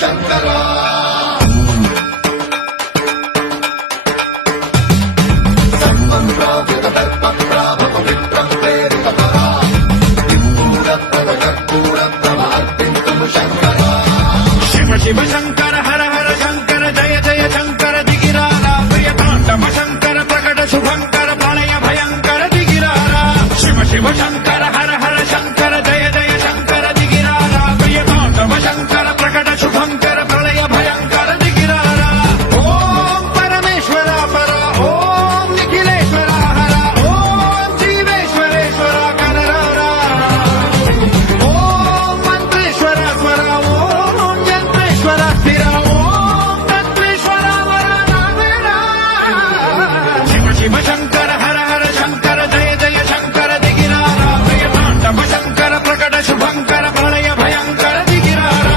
శంకరా శివ శంకర హర హర శంకర జయ జయ శంకర దిగిరారా ప్రియతాండవ శంకర ప్రకట శుభంకర ప్రళయ భయంకర దిగిరారా శివ శివ శంకర హర హర శంకర జయ జయ శంకర దిగిరారా ప్రియతాండవ శంకర ప్రకట శుభంకర ప్రళయ భయంకర దిగిరారా ఓం పరమేశ్వర పర ఓం నిఖిలేశ్వర హర ఓం జీవేశ్వరేశ్వర కనరారా ఓం మంత్రేశ్వర స్వర ఓం యంత్రేశ్వర స్థిర ఓం తంత్రేశ్వర వరనామేరా శివ శివ శంకర హర హర శంకర జయ జయ శంకర దిగిరారా ప్రియతాండవ శంకర ప్రకట శుభంకర ప్రళయ భయంకర దిగిరారా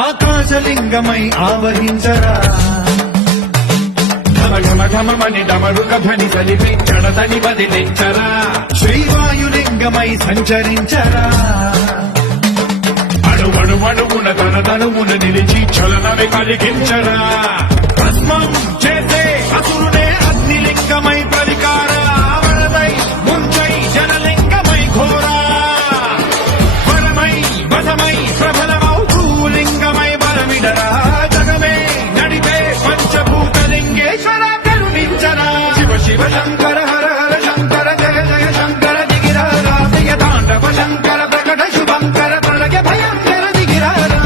ఆకాశలింగమై ఆవహించరా ఘమ ఘమ ఘమమని డమరుక ధ్వని కలిపి జడదని వదిలించరా శ్రీవాయులింగమై సంచరించరా అణువణువున తన తనువున నిలిచి చలనమే కలిగించరా భస్మం చేసే అసురునే అగ్నిలింగమై పరికారా వరదై ముంచై జనలింగమై ఘోరా వరమై వశమై ప్రబలమౌ భూలింగమై బలమిడరా జగమే నడిపే పంచభూతలింగేశ్వర కరుణించరా శివ శివ శంకర హర హర శంకర జయ జయ శంకర దిగిరారా ప్రియతాండవ శంకర ప్రకట శుభంకర ప్రళయ భయంకర దిగిరారా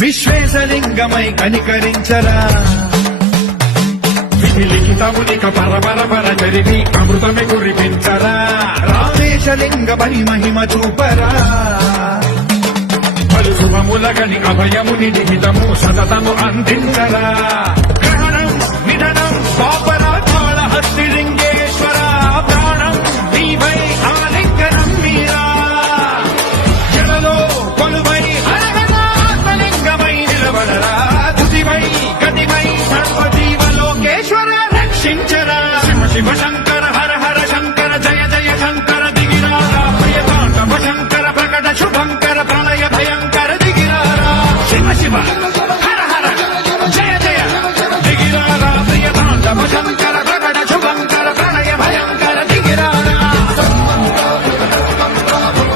విశ్వేశలింగమై కనికరించరా విధి లిఖితమునిక పరపర జరిగి అమృతమే కురిపించరా రామేశలింగమై మహిమ చూపరా పలు శుభములగని అభయముని నిహితము సతతము అందించరా గ్రహణం నిధనం పాపరా కాళహస్తి లింగేశ్వర ప్రాణం నీవై ఆలింగనం మీరా జలలో కొలువై హరహరాత్మలింగమై నిలబడరా తుదివై గతివై సర్వజీవలోకేశ్వర రక్షించరా శివ శివ శంకర